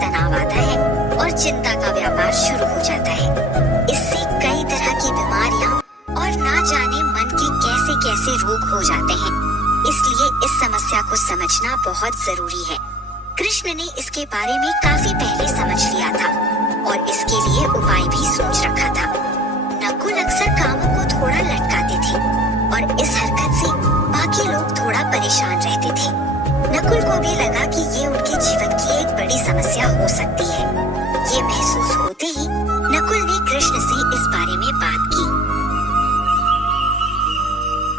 तनाव आता है और चिंता का व्यापार शुरू हो जाता है। इससे कई तरह की बीमारियां और ना जाने मन के कैसे कैसे रोग हो जाते हैं। इसलिए इस समस्या को समझना बहुत जरूरी है। कृष्ण ने इसके बारे में काफी पहले समझ लिया था और इसके लिए उपाय भी सोच रखा था। नकुल अक्सर कामों को थोड़ा लटकाते थे और इस हरकत से बाकी लोग थोड़ा परेशान रहते थे। नकुल को भी लगा कि ये उनके जीवन की एक बड़ी समस्या हो सकती है। ये महसूस होते ही नकुल ने कृष्ण से इस बारे में बात की।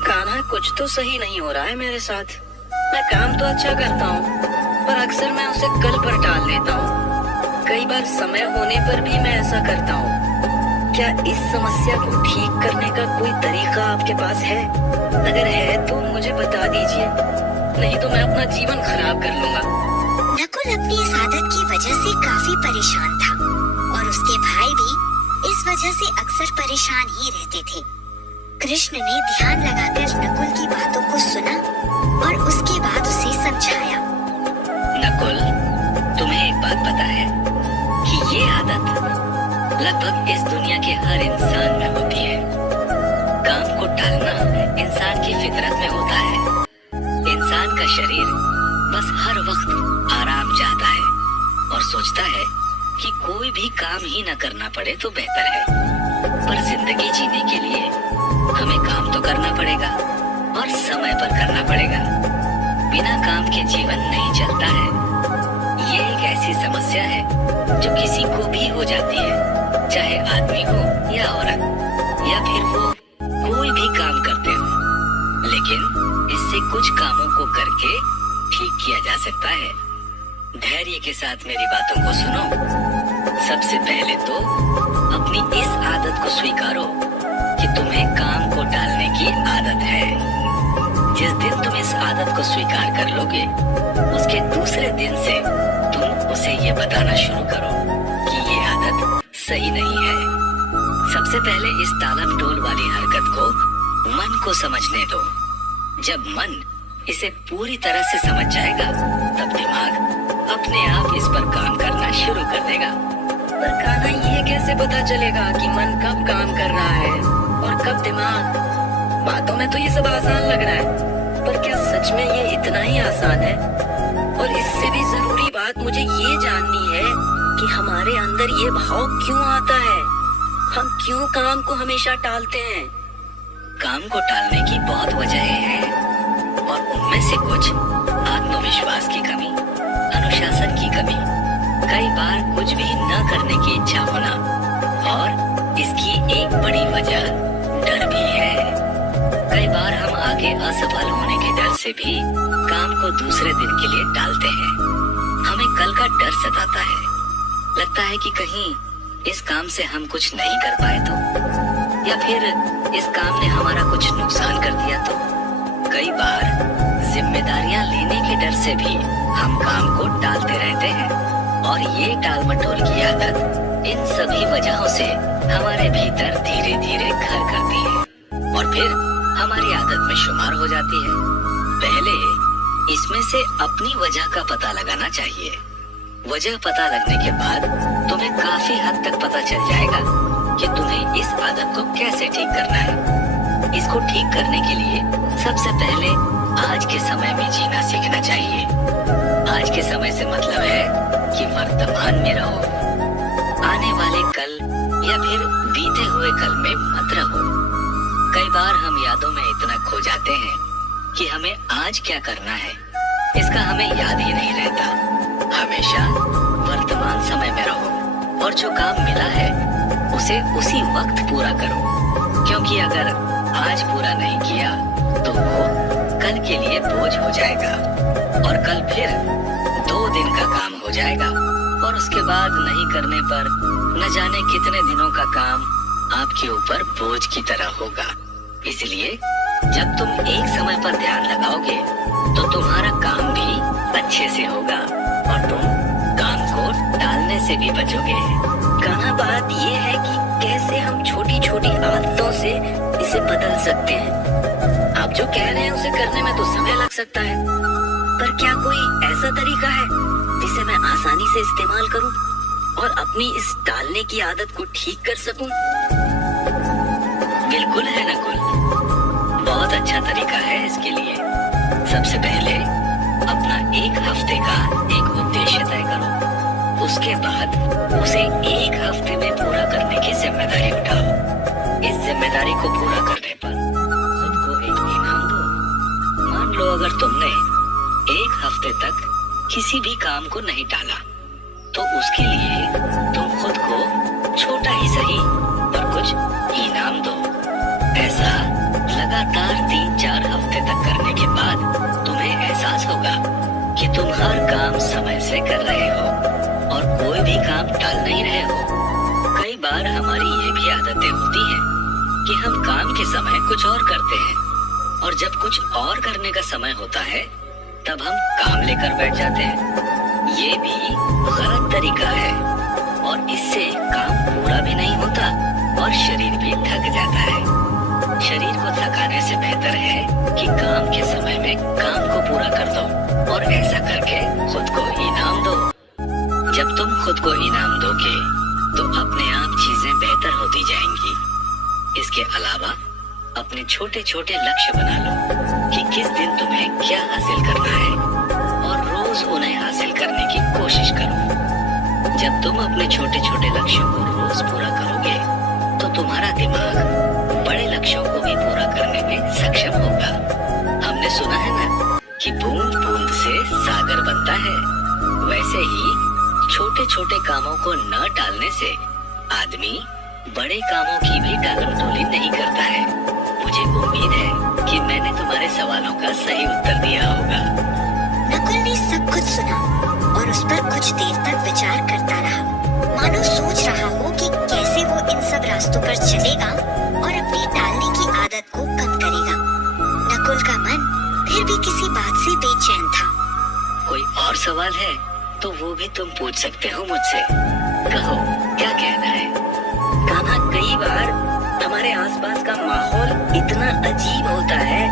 कान्हा, कुछ तो सही नहीं हो रहा है मेरे साथ। मैं काम तो अच्छा करता हूँ, पर अक्सर मैं उसे कल पर टाल देता हूँ। कई बार समय होने पर भी मैं ऐसा करता हूँ। क्या इस समस्या को ठीक करने का कोई तरीका आपके पास है? अगर है तो मुझे बता दीजिए, नहीं तो मैं अपना जीवन खराब कर लूंगा। नकुल अपनी इस आदत की वजह से काफी परेशान था और उसके भाई भी इस वजह से अक्सर परेशान ही रहते थे। कृष्ण ने ध्यान लगाकर नकुल की बातों को सुना और उसके बाद उसे समझाया। नकुल, तुम्हें एक बात पता है कि ये आदत लगभग इस दुनिया के हर इंसान में होती है। काम को टालना इंसान की फितरत में होता है। इंसान का शरीर बस हर वक्त आराम चाहता है और सोचता है कि कोई भी काम ही न करना पड़े तो बेहतर है। पर जिंदगी जीने के लिए हमें काम तो करना पड़ेगा और समय पर करना पड़ेगा। बिना काम के जीवन नहीं चलता है। ये एक ऐसी समस्या है जो किसी को भी हो जाती है, चाहे आदमी हो या औरत, या फिर वो कोई भी काम करते हो। लेकिन इससे कुछ कामों को करके ठीक किया जा सकता है। धैर्य के साथ मेरी बातों को सुनो। सबसे पहले तो अपनी इस आदत को स्वीकारो कि तुम्हें काम को टालने की आदत है। जिस दिन तुम इस आदत को स्वीकार कर लोगे, उसके दूसरे दिन से तुम उसे ये बताना शुरू करो कि ये आदत सही नहीं है। सबसे पहले इस टालम टोल वाली हरकत को मन को समझने दो। जब मन इसे पूरी तरह से समझ जाएगा, तब दिमाग अपने आप इस पर काम करना शुरू कर देगा। पर कान्हा, ये कैसे पता चलेगा कि मन कब काम कर रहा है और कब दिमाग? बातों में तो ये सब आसान लग रहा है, पर क्या सच में ये इतना ही आसान है? और इससे भी जरूरी बात मुझे ये जाननी है कि हमारे अंदर ये भाव क्यों आता है? हम क्यों काम को हमेशा टालते हैं? काम को टालने की बहुत वजहें हैं और उनमें से कुछ आत्मविश्वास की कमी, अनुशासन की कमी, कई बार कुछ भी न करने की इच्छा होना, और इसकी एक बड़ी वजह डर भी है। कई बार हम आगे असफल होने के डर से भी काम को दूसरे दिन के लिए टालते हैं। हमें कल का डर सताता है। लगता है कि कहीं इस काम से हम कुछ नहीं कर पाए तो, या फिर इस काम ने हमारा कुछ नुकसान कर दिया तो। कई बार जिम्मेदारियां लेने के डर से भी हम काम को टालते रहते हैं और ये टाल मटोल की आदत इन सभी वजहों से हमारे भीतर धीरे धीरे घर करती है और फिर हमारी आदत में शुमार हो जाती है। पहले इसमें से अपनी वजह का पता लगाना चाहिए। वजह पता लगने के बाद तुम्हें काफी हद तक पता चल जाएगा कि तुम्हें इस आदत को कैसे ठीक करना है। इसको ठीक करने के लिए सबसे पहले आज के समय में जीना सीखना चाहिए। आज के समय से मतलब है कि वर्तमान में रहो। आने वाले कल या फिर बीते हुए कल में मत रहो। कई बार हम यादों में इतना खो जाते हैं कि हमें आज क्या करना है इसका हमें याद ही नहीं रहता। हमेशा वर्तमान समय में रहो और जो काम मिला है उसे उसी वक्त पूरा करो, क्योंकि अगर आज पूरा नहीं किया तो वो कल के लिए बोझ हो जाएगा और कल फिर 2 दिन का काम हो जाएगा और उसके बाद नहीं करने पर न जाने कितने दिनों का काम आपके ऊपर बोझ की तरह होगा। इसलिए जब तुम एक समय पर ध्यान लगाओगे तो तुम्हारा काम भी अच्छे से होगा और तुम काम को टालने से भी बचोगे। कान्हा, बात ये है कि कैसे हम छोटी छोटी आदतों से इसे बदल सकते हैं। आप जो कह रहे हैं उसे करने में तो समय लग सकता है, पर क्या कोई ऐसा तरीका है जिसे मैं आसानी से इस्तेमाल करूं और अपनी इस टालने की आदत को ठीक कर सकूं? बिल्कुल है नकुल, बहुत अच्छा तरीका है इसके लिए। सबसे पहले अपना एक हफ्ते का एक उद्देश्य तय करो। उसके बाद उसे एक हफ्ते में पूरा करने की जिम्मेदारी उठाओ। इस जिम्मेदारी को पूरा करने पर खुद को एक इनाम दो। मान लो अगर तुमने एक हफ्ते तक किसी भी काम को नहीं टाला, तो उसके लिए तुम खुद को छोटा ही सही पर कुछ इनाम दो। ऐसा लगातार 3-4 हफ्ते तक करने के बाद तुम्हें एहसास होगा कि तुम हर काम समय से कर रहे हो और कोई भी काम टाल नहीं रहे हो। कई बार हमारी ये भी आदतें होती हैं कि हम काम के समय कुछ और करते हैं, और जब कुछ और करने का समय होता है तब हम काम लेकर बैठ जाते हैं। ये भी गलत तरीका है और इससे काम पूरा भी नहीं होता और शरीर भी थक जाता है। शरीर को थकाने से बेहतर है कि काम के समय में काम को पूरा कर दो और ऐसा करके खुद को इनाम दो। जब तुम खुद को इनाम दोगे तो अपने आप चीजें बेहतर होती जाएंगी। इसके अलावा अपने छोटे छोटे लक्ष्य बना लो कि किस दिन तुम्हें क्या हासिल करना है और रोज उन्हें हासिल करने की कोशिश करो। जब तुम अपने छोटे छोटे लक्ष्यों को रोज पूरा करोगे तो तुम्हारा दिमाग बड़े लक्ष्यों को भी पूरा करने में सक्षम होगा। हमने सुना है ना कि बूंद बूंद से सागर बनता है। वैसे ही छोटे छोटे कामों को न टालने से आदमी बड़े कामों की भी टालमटोली नहीं करता है। मुझे उम्मीद है कि मैंने तुम्हारे सवालों का सही उत्तर दिया होगा। नकुल ने सब कुछ सुना और उस पर कुछ देर तक विचार करता रहा, मानो सोच रहा हो कि कैसे वो इन सब रास्तों पर चलेगा और अपनी टालने की आदत को कम करेगा। नकुल का मन फिर भी किसी बात से बेचैन था। कोई और सवाल है तो वो भी तुम पूछ सकते हो मुझसे। कहो, क्या कहना है? कान्हा, कई बार हमारे आसपास का माहौल इतना अजीब होता है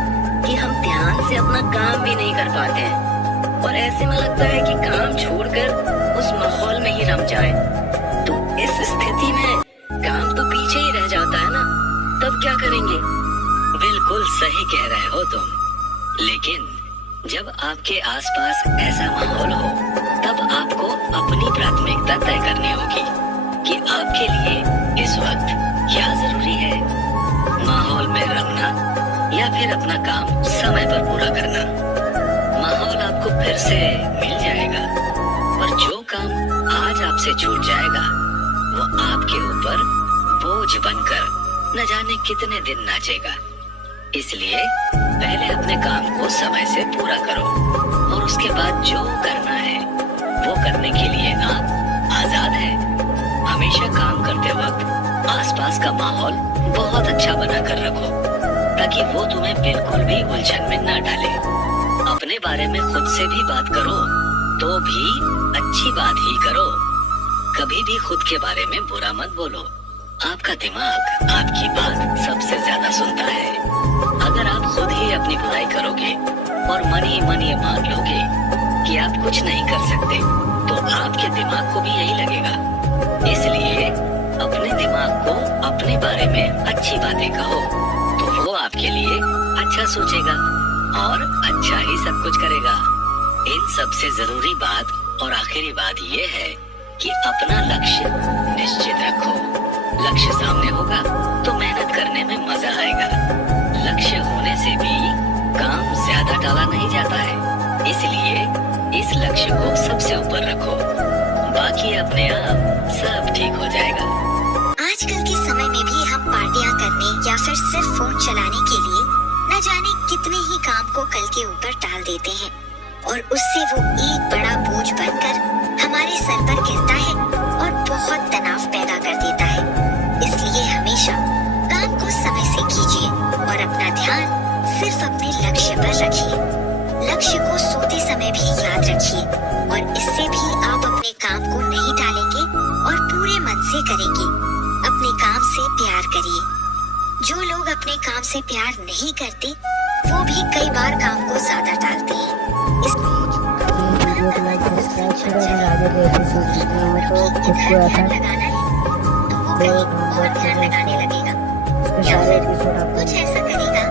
कि हम ध्यान से अपना काम भी नहीं कर पाते हैं और ऐसे में लगता है कि काम छोड़कर उस माहौल में ही रम जाएं। तो इस स्थिति में काम तो पीछे ही रह जाता है ना, तब क्या करेंगे? बिल्कुल सही कह रहे हो तुम, लेकिन जब आपके आसपास ऐसा माहौल हो तब आपको अपनी प्राथमिकता तय करनी होगी कि आपके लिए इस वक्त क्या जरूरी है, माहौल में रमना या फिर अपना काम समय पर पूरा करना। माहौल आपको फिर से मिल जाएगा, पर जो काम आज आपसे छूट जाएगा वो आपके ऊपर बोझ बनकर न जाने कितने दिन नाचेगा। इसलिए पहले अपने काम को समय से पूरा करो और उसके बाद जो करना है वो करने के लिए आप आजाद हैं। हमेशा काम करते वक्त आसपास का माहौल बहुत अच्छा बनाकर रखो ताकि वो तुम्हें बिल्कुल भी उलझन में न डाले। अपने बारे में खुद से भी बात करो तो भी अच्छी बात ही करो। कभी भी खुद के बारे में बुरा मत बोलो। आपका दिमाग आपकी बात सबसे ज्यादा सुनता है। अगर आप खुद ही अपनी बुराई करोगे और मन ही मन ये मान लोगे कि आप कुछ नहीं कर सकते, तो आपके दिमाग को भी यही लगेगा। इसलिए अपने दिमाग को अपने बारे में अच्छी बातें कहो तो वो आपके लिए अच्छा सोचेगा और अच्छा ही सब कुछ करेगा। इन सबसे जरूरी बात और आखिरी बात ये है कि अपना लक्ष्य निश्चित रखो। लक्ष्य सामने होगा तो मेहनत करने में मजा आएगा। लक्ष्य होने से भी काम ज्यादा टाला नहीं जाता है, इसलिए इस लक्ष्य को सबसे ऊपर रखो, बाकी अपने आप सब ठीक हो जाएगा। आजकल के समय में भी हम पार्टियां करने या फिर सिर्फ फोन चलाने के लिए न जाने कितने ही काम को कल के ऊपर टाल देते हैं और उससे वो एक बड़ा बोझ बनकर हमारे सर पर गिरता है और बहुत तनाव पैदा कर देता है। इसलिए हमेशा काम को समय से कीजिए और अपना ध्यान सिर्फ अपने लक्ष्य पर रखिए। लक्ष्य को सोते समय भी याद रखिए और इससे भी आप अपने काम को नहीं टालेंगे और पूरे मन से करेंगे। अपने काम से प्यार करिए। जो लोग अपने काम से प्यार नहीं करते वो भी कई बार काम को ज्यादा टालते हैं। वीडियो को लाइक सब्सक्राइब करो। खुद को इधर ऐसा ध्यान लगाना है तो वो कहीं और ध्यान लगाने लगेगा उसके या सारे फिर एपिसोड आपको कुछ ऐसा करेगा